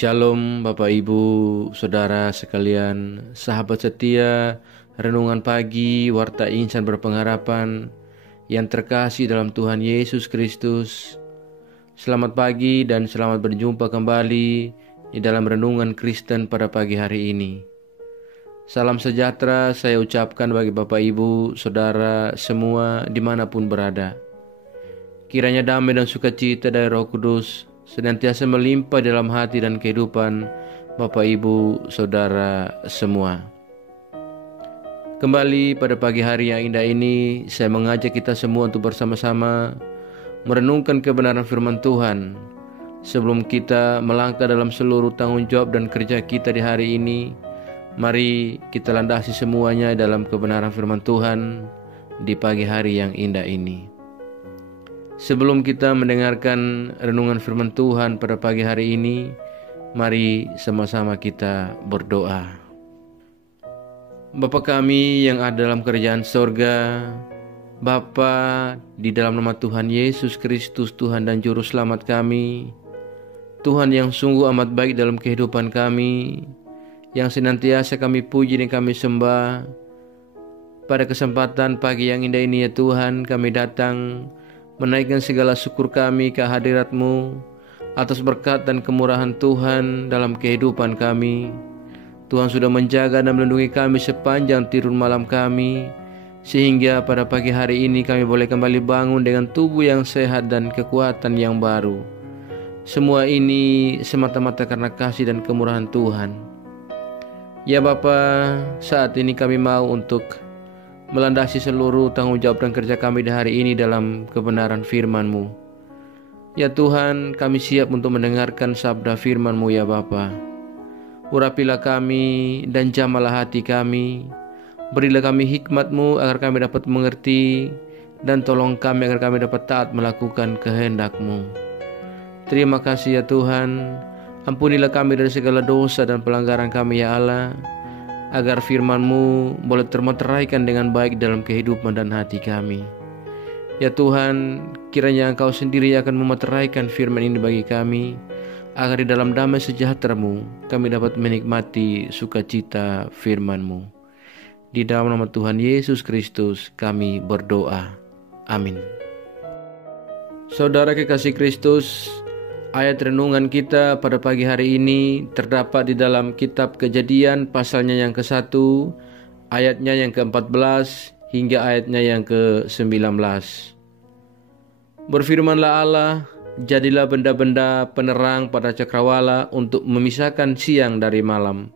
Shalom Bapak Ibu, Saudara sekalian, sahabat setia, renungan pagi, warta insan berpengharapan yang terkasih dalam Tuhan Yesus Kristus. Selamat pagi dan selamat berjumpa kembali di dalam renungan Kristen pada pagi hari ini. Salam sejahtera saya ucapkan bagi Bapak Ibu, Saudara semua dimanapun berada. Kiranya damai dan sukacita dari Roh Kudus senantiasa melimpah dalam hati dan kehidupan Bapak Ibu Saudara semua. Kembali pada pagi hari yang indah ini, saya mengajak kita semua untuk bersama-sama merenungkan kebenaran firman Tuhan. Sebelum kita melangkah dalam seluruh tanggung jawab dan kerja kita di hari ini, mari kita landasi semuanya dalam kebenaran firman Tuhan di pagi hari yang indah ini. Sebelum kita mendengarkan renungan firman Tuhan pada pagi hari ini, mari sama-sama kita berdoa. Bapa kami yang ada dalam kerajaan sorga, Bapa, di dalam nama Tuhan Yesus Kristus, Tuhan dan Juru Selamat kami, Tuhan yang sungguh amat baik dalam kehidupan kami, yang senantiasa kami puji dan kami sembah. Pada kesempatan pagi yang indah ini ya Tuhan, kami datang menaikkan segala syukur kami ke hadirat-Mu atas berkat dan kemurahan Tuhan dalam kehidupan kami. Tuhan sudah menjaga dan melindungi kami sepanjang tidur malam kami, sehingga pada pagi hari ini kami boleh kembali bangun dengan tubuh yang sehat dan kekuatan yang baru. Semua ini semata-mata karena kasih dan kemurahan Tuhan. Ya Bapa, saat ini kami mau untuk melandasi seluruh tanggung jawab dan kerja kami di hari ini dalam kebenaran firman-Mu. Ya Tuhan, kami siap untuk mendengarkan sabda firman-Mu ya Bapa. Urapilah kami dan jamalah hati kami. Berilah kami hikmat-Mu agar kami dapat mengerti, dan tolong kami agar kami dapat taat melakukan kehendak-Mu. Terima kasih ya Tuhan. Ampunilah kami dari segala dosa dan pelanggaran kami ya Allah, agar firman-Mu boleh termateraikan dengan baik dalam kehidupan dan hati kami. Ya Tuhan, kiranya Engkau sendiri akan memeteraikan firman ini bagi kami, agar di dalam damai sejahtera-Mu kami dapat menikmati sukacita firman-Mu. Di dalam nama Tuhan Yesus Kristus kami berdoa. Amin. Saudara kekasih Kristus, ayat renungan kita pada pagi hari ini terdapat di dalam kitab Kejadian pasalnya yang ke-1, ayatnya yang ke-14 hingga ayatnya yang ke-19. Berfirmanlah Allah, jadilah benda-benda penerang pada cakrawala untuk memisahkan siang dari malam.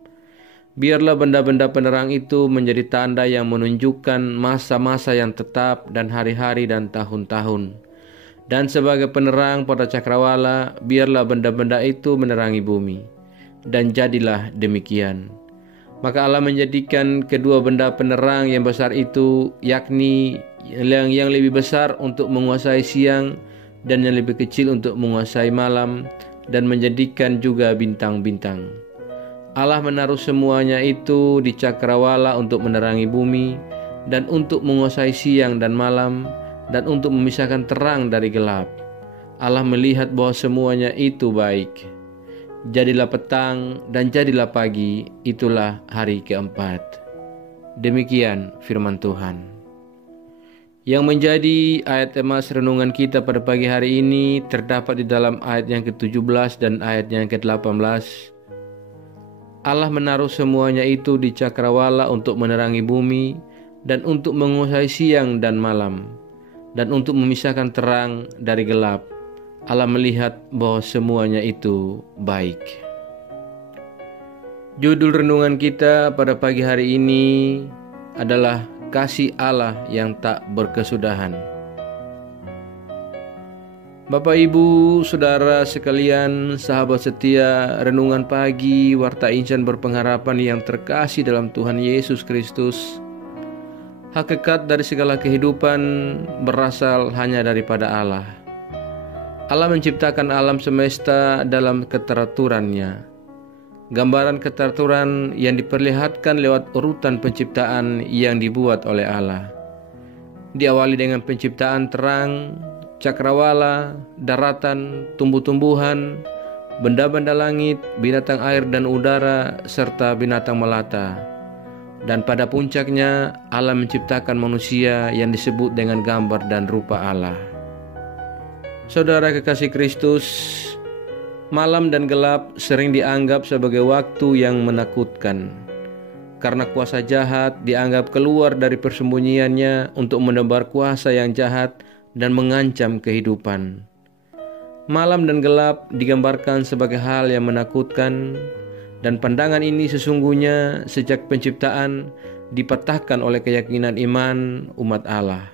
Biarlah benda-benda penerang itu menjadi tanda yang menunjukkan masa-masa yang tetap dan hari-hari dan tahun-tahun. Dan sebagai penerang pada cakrawala, biarlah benda-benda itu menerangi bumi. Dan jadilah demikian. Maka Allah menjadikan kedua benda penerang yang besar itu, yakni yang lebih besar untuk menguasai siang dan yang lebih kecil untuk menguasai malam, dan menjadikan juga bintang-bintang. Allah menaruh semuanya itu di cakrawala untuk menerangi bumi, dan untuk menguasai siang dan malam, dan untuk memisahkan terang dari gelap. Allah melihat bahwa semuanya itu baik. Jadilah petang dan jadilah pagi, itulah hari keempat. Demikian firman Tuhan. Yang menjadi ayat emas renungan kita pada pagi hari ini terdapat di dalam ayat yang ke-17 dan ayat yang ke-18. Allah menaruh semuanya itu di cakrawala untuk menerangi bumi, dan untuk menguasai siang dan malam, dan untuk memisahkan terang dari gelap. Allah melihat bahwa semuanya itu baik. Judul renungan kita pada pagi hari ini adalah kasih Allah yang tak berkesudahan. Bapak Ibu, Saudara sekalian, sahabat setia, renungan pagi, warta insan berpengharapan yang terkasih dalam Tuhan Yesus Kristus. Hakikat dari segala kehidupan berasal hanya daripada Allah. Allah menciptakan alam semesta dalam keteraturannya. Gambaran keteraturan yang diperlihatkan lewat urutan penciptaan yang dibuat oleh Allah. Diawali dengan penciptaan terang, cakrawala, daratan, tumbuh-tumbuhan, benda-benda langit, binatang air dan udara, serta binatang melata. Dan pada puncaknya Allah menciptakan manusia yang disebut dengan gambar dan rupa Allah. Saudara kekasih Kristus, malam dan gelap sering dianggap sebagai waktu yang menakutkan, karena kuasa jahat dianggap keluar dari persembunyiannya untuk menebar kuasa yang jahat dan mengancam kehidupan. Malam dan gelap digambarkan sebagai hal yang menakutkan, dan pandangan ini sesungguhnya sejak penciptaan dipatahkan oleh keyakinan iman umat Allah.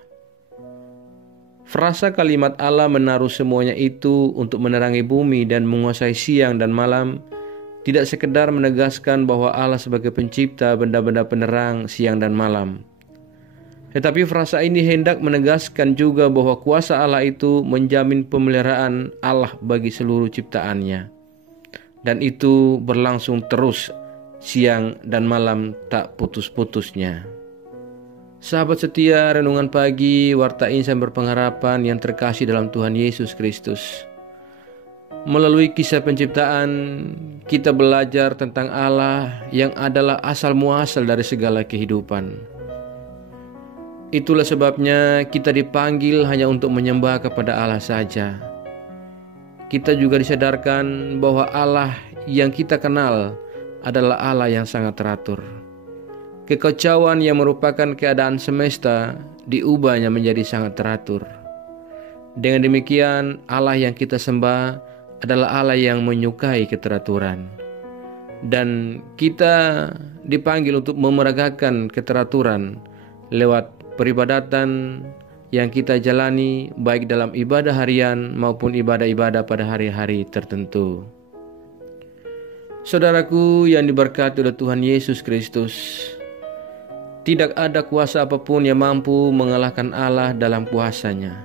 Frasa kalimat Allah menaruh semuanya itu untuk menerangi bumi dan menguasai siang dan malam tidak sekedar menegaskan bahwa Allah sebagai pencipta benda-benda penerang siang dan malam. Tetapi frasa ini hendak menegaskan juga bahwa kuasa Allah itu menjamin pemeliharaan Allah bagi seluruh ciptaannya. Dan itu berlangsung terus siang dan malam tak putus-putusnya. Sahabat setia Renungan Pagi Warta Insan Berpengharapan yang terkasih dalam Tuhan Yesus Kristus. Melalui kisah penciptaan, kita belajar tentang Allah yang adalah asal muasal dari segala kehidupan. Itulah sebabnya kita dipanggil hanya untuk menyembah kepada Allah saja. Kita juga disadarkan bahwa Allah yang kita kenal adalah Allah yang sangat teratur. Kekacauan yang merupakan keadaan semesta diubahnya menjadi sangat teratur. Dengan demikian, Allah yang kita sembah adalah Allah yang menyukai keteraturan. Dan kita dipanggil untuk memeragakan keteraturan lewat peribadatan yang kita jalani baik dalam ibadah harian maupun ibadah-ibadah pada hari-hari tertentu. Saudaraku yang diberkati oleh Tuhan Yesus Kristus, tidak ada kuasa apapun yang mampu mengalahkan Allah dalam kuasanya.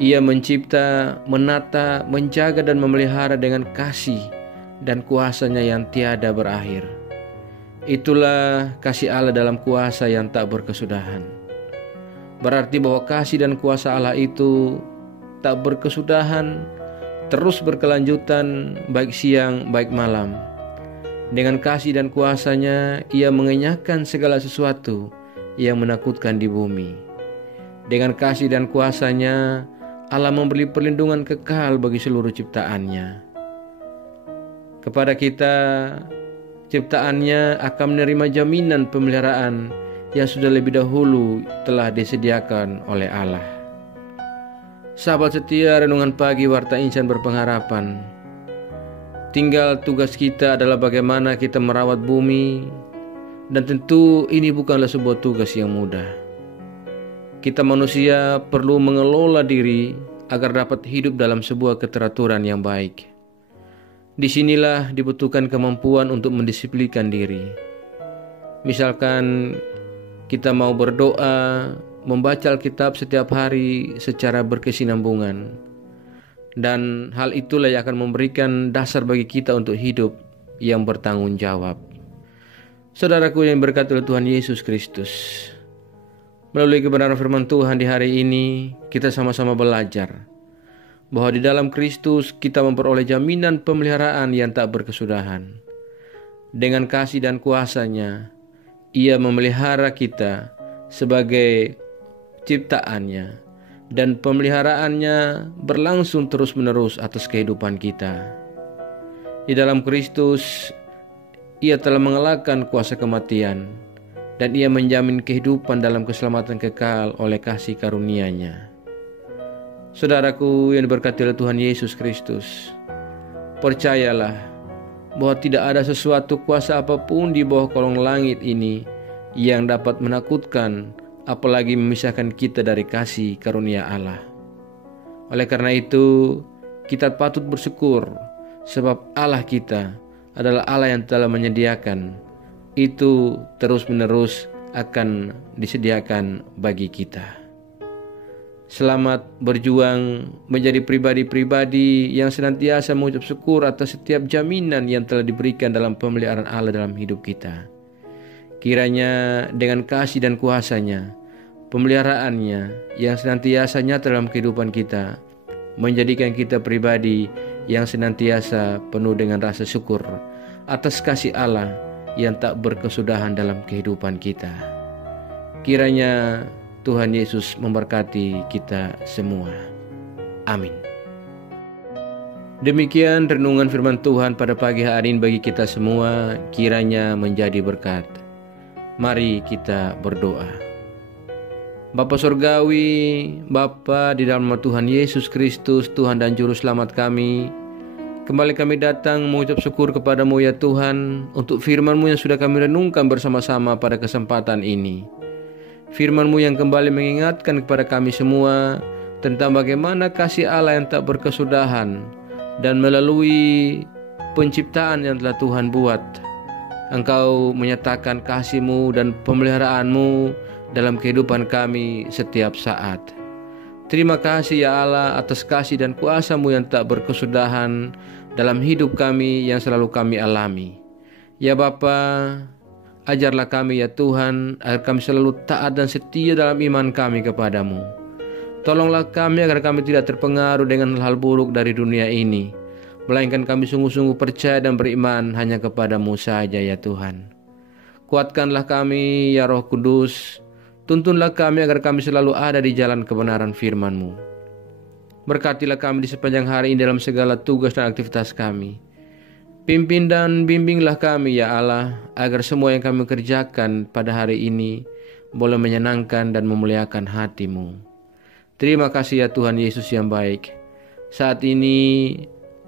Ia mencipta, menata, menjaga dan memelihara dengan kasih dan kuasanya yang tiada berakhir. Itulah kasih Allah dalam kuasa yang tak berkesudahan. Berarti bahwa kasih dan kuasa Allah itu tak berkesudahan, terus berkelanjutan baik siang baik malam. Dengan kasih dan kuasanya, Ia mengenyahkan segala sesuatu yang menakutkan di bumi. Dengan kasih dan kuasanya, Allah memberi perlindungan kekal bagi seluruh ciptaannya. Kepada kita, ciptaannya akan menerima jaminan pemeliharaan yang sudah lebih dahulu telah disediakan oleh Allah. Sahabat setia Renungan Pagi Warta Insan Berpengharapan, tinggal tugas kita adalah bagaimana kita merawat bumi, dan tentu ini bukanlah sebuah tugas yang mudah. Kita manusia perlu mengelola diri agar dapat hidup dalam sebuah keteraturan yang baik. Disinilah dibutuhkan kemampuan untuk mendisiplinkan diri. Misalkan kita mau berdoa, membaca Alkitab setiap hari secara berkesinambungan. Dan hal itulah yang akan memberikan dasar bagi kita untuk hidup yang bertanggung jawab. Saudaraku yang berkati oleh Tuhan Yesus Kristus, melalui kebenaran firman Tuhan di hari ini, kita sama-sama belajar bahwa di dalam Kristus kita memperoleh jaminan pemeliharaan yang tak berkesudahan. Dengan kasih dan kuasa-Nya, Ia memelihara kita sebagai ciptaannya, dan pemeliharaannya berlangsung terus-menerus atas kehidupan kita. Di dalam Kristus, Ia telah mengalahkan kuasa kematian, dan Ia menjamin kehidupan dalam keselamatan kekal oleh kasih karunia-Nya. Saudaraku yang diberkati oleh Tuhan Yesus Kristus, percayalah bahwa tidak ada sesuatu kuasa apapun di bawah kolong langit ini yang dapat menakutkan, apalagi memisahkan kita dari kasih karunia Allah. Oleh karena itu, kita patut bersyukur sebab Allah kita adalah Allah yang telah menyediakan. Itu terus-menerus akan disediakan bagi kita. Selamat berjuang menjadi pribadi-pribadi yang senantiasa mengucap syukur atas setiap jaminan yang telah diberikan dalam pemeliharaan Allah dalam hidup kita. Kiranya dengan kasih dan kuasa-Nya, pemeliharaannya yang senantiasa nyata dalam kehidupan kita, menjadikan kita pribadi yang senantiasa penuh dengan rasa syukur atas kasih Allah yang tak berkesudahan dalam kehidupan kita. Kiranya Tuhan Yesus memberkati kita semua. Amin. Demikian renungan firman Tuhan pada pagi hari ini bagi kita semua, kiranya menjadi berkat. Mari kita berdoa. Bapa Surgawi, Bapa di dalam nama Tuhan Yesus Kristus, Tuhan dan Juru Selamat kami, kembali kami datang mengucap syukur kepadamu ya Tuhan, untuk firman-Mu yang sudah kami renungkan bersama-sama pada kesempatan ini. Firman-Mu yang kembali mengingatkan kepada kami semua tentang bagaimana kasih Allah yang tak berkesudahan, dan melalui penciptaan yang telah Tuhan buat, Engkau menyatakan kasih-Mu dan pemeliharaan-Mu dalam kehidupan kami setiap saat. Terima kasih ya Allah atas kasih dan kuasa-Mu yang tak berkesudahan dalam hidup kami yang selalu kami alami. Ya Bapa, ajarlah kami ya Tuhan, agar kami selalu taat dan setia dalam iman kami kepadamu. Tolonglah kami agar kami tidak terpengaruh dengan hal buruk dari dunia ini, melainkan kami sungguh-sungguh percaya dan beriman hanya kepadamu saja ya Tuhan. Kuatkanlah kami ya Roh Kudus, tuntunlah kami agar kami selalu ada di jalan kebenaran firman-Mu. Berkatilah kami di sepanjang hari ini dalam segala tugas dan aktivitas kami. Pimpin dan bimbinglah kami ya Allah, agar semua yang kami kerjakan pada hari ini boleh menyenangkan dan memuliakan hati-Mu. Terima kasih ya Tuhan Yesus yang baik. Saat ini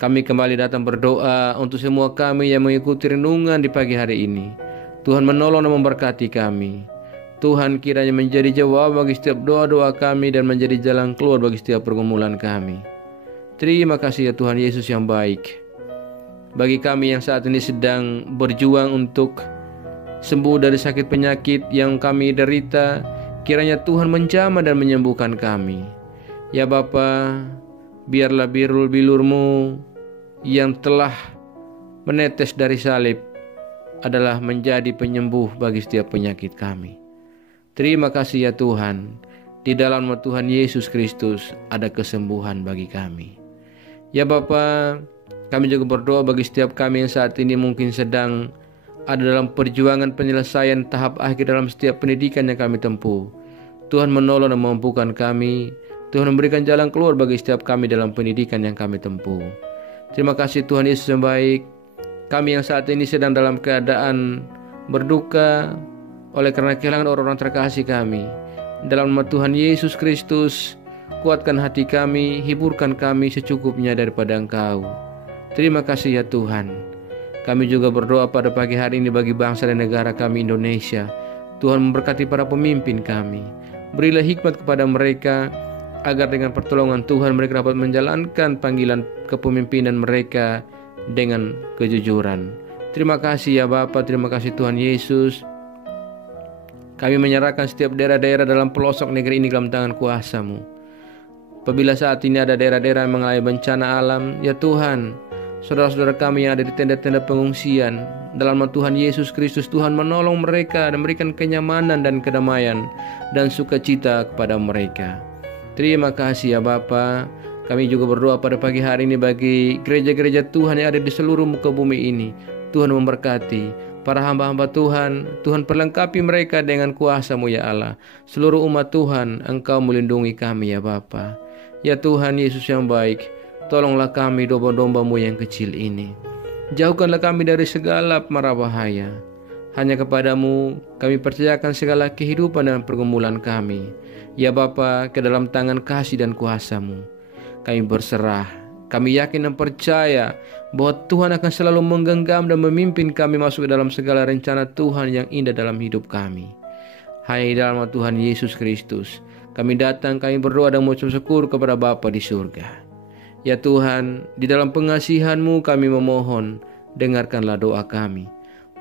kami kembali datang berdoa untuk semua kami yang mengikuti renungan di pagi hari ini. Tuhan menolong dan memberkati kami. Tuhan kiranya menjadi jawab bagi setiap doa-doa kami dan menjadi jalan keluar bagi setiap pergumulan kami. Terima kasih ya Tuhan Yesus yang baik. Bagi kami yang saat ini sedang berjuang untuk sembuh dari sakit penyakit yang kami derita, kiranya Tuhan menjamah dan menyembuhkan kami. Ya Bapa, biarlah bilur-Mu yang telah menetes dari salib adalah menjadi penyembuh bagi setiap penyakit kami. Terima kasih ya Tuhan, di dalam nama Tuhan Yesus Kristus ada kesembuhan bagi kami. Ya Bapa, kami juga berdoa bagi setiap kami yang saat ini mungkin sedang ada dalam perjuangan penyelesaian tahap akhir dalam setiap pendidikan yang kami tempuh. Tuhan menolong dan memampukan kami. Tuhan memberikan jalan keluar bagi setiap kami dalam pendidikan yang kami tempuh. Terima kasih Tuhan Yesus yang baik. Kami yang saat ini sedang dalam keadaan berduka oleh karena kehilangan orang-orang terkasih kami, dalam nama Tuhan Yesus Kristus, kuatkan hati kami, hiburkan kami secukupnya daripada Engkau. Terima kasih ya Tuhan. Kami juga berdoa pada pagi hari ini bagi bangsa dan negara kami Indonesia. Tuhan memberkati para pemimpin kami. Berilah hikmat kepada mereka, agar dengan pertolongan Tuhan mereka dapat menjalankan panggilan kepemimpinan mereka dengan kejujuran. Terima kasih ya Bapa, terima kasih Tuhan Yesus. Kami menyerahkan setiap daerah-daerah dalam pelosok negeri ini dalam tangan kuasa-Mu. Apabila saat ini ada daerah-daerah yang mengalami bencana alam, ya Tuhan, saudara-saudara kami yang ada di tenda-tenda pengungsian, dalam nama Tuhan Yesus Kristus, Tuhan menolong mereka dan memberikan kenyamanan dan kedamaian dan sukacita kepada mereka. Terima kasih ya Bapa. Kami juga berdoa pada pagi hari ini bagi gereja-gereja Tuhan yang ada di seluruh muka bumi ini. Tuhan memberkati para hamba-hamba Tuhan. Tuhan perlengkapi mereka dengan kuasa-Mu ya Allah. Seluruh umat Tuhan, Engkau melindungi kami ya Bapa. Ya Tuhan Yesus yang baik, tolonglah kami domba-domba-Mu yang kecil ini. Jauhkanlah kami dari segala mara bahaya. Hanya kepadamu kami percayakan segala kehidupan dan pergumulan kami. Ya Bapa, ke dalam tangan kasih dan kuasa-Mu kami berserah. Kami yakin dan percaya bahwa Tuhan akan selalu menggenggam dan memimpin kami masuk ke dalam segala rencana Tuhan yang indah dalam hidup kami. Hai dalam nama Tuhan Yesus Kristus, kami datang, kami berdoa dan mengucap syukur kepada Bapa di surga. Ya Tuhan, di dalam pengasihan-Mu kami memohon, dengarkanlah doa kami.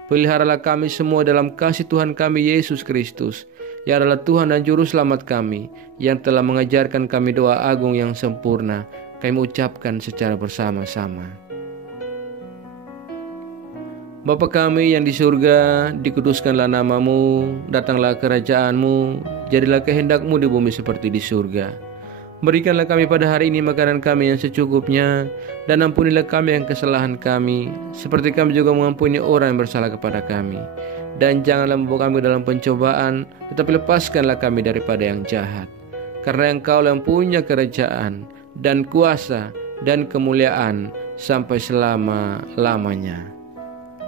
Peliharalah kami semua dalam kasih Tuhan kami Yesus Kristus, yang adalah Tuhan dan Juru Selamat kami, yang telah mengajarkan kami doa agung yang sempurna. Kami ucapkan secara bersama-sama. Bapa kami yang di surga, dikuduskanlah nama-Mu, datanglah kerajaan-Mu, jadilah kehendak-Mu di bumi seperti di surga. Berikanlah kami pada hari ini makanan kami yang secukupnya, dan ampunilah kami yang kesalahan kami, seperti kami juga mengampuni orang yang bersalah kepada kami. Dan janganlah membawa kami dalam pencobaan, tetapi lepaskanlah kami daripada yang jahat. Karena Engkau yang punya kerajaan, dan kuasa, dan kemuliaan, sampai selama-lamanya.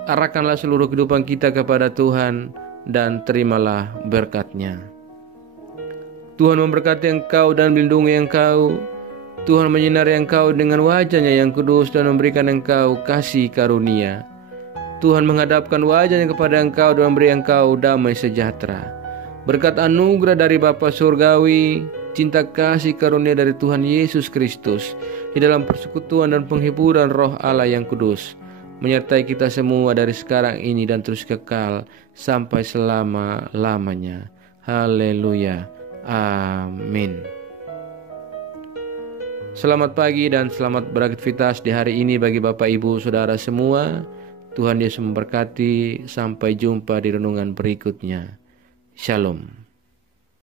Arahkanlah seluruh kehidupan kita kepada Tuhan, dan terimalah berkat-Nya. Tuhan memberkati engkau dan melindungi engkau. Tuhan menyinari engkau dengan wajah-Nya yang kudus dan memberikan engkau kasih karunia. Tuhan menghadapkan wajah-Nya kepada engkau dan memberi engkau damai sejahtera. Berkat anugerah dari Bapa Surgawi, cinta kasih karunia dari Tuhan Yesus Kristus, di dalam persekutuan dan penghiburan Roh Allah yang kudus, menyertai kita semua dari sekarang ini dan terus kekal sampai selama-lamanya. Haleluya. Amin. Selamat pagi dan selamat beraktivitas di hari ini bagi Bapak Ibu Saudara semua. Tuhan Yesus memberkati. Sampai jumpa di renungan berikutnya. Shalom.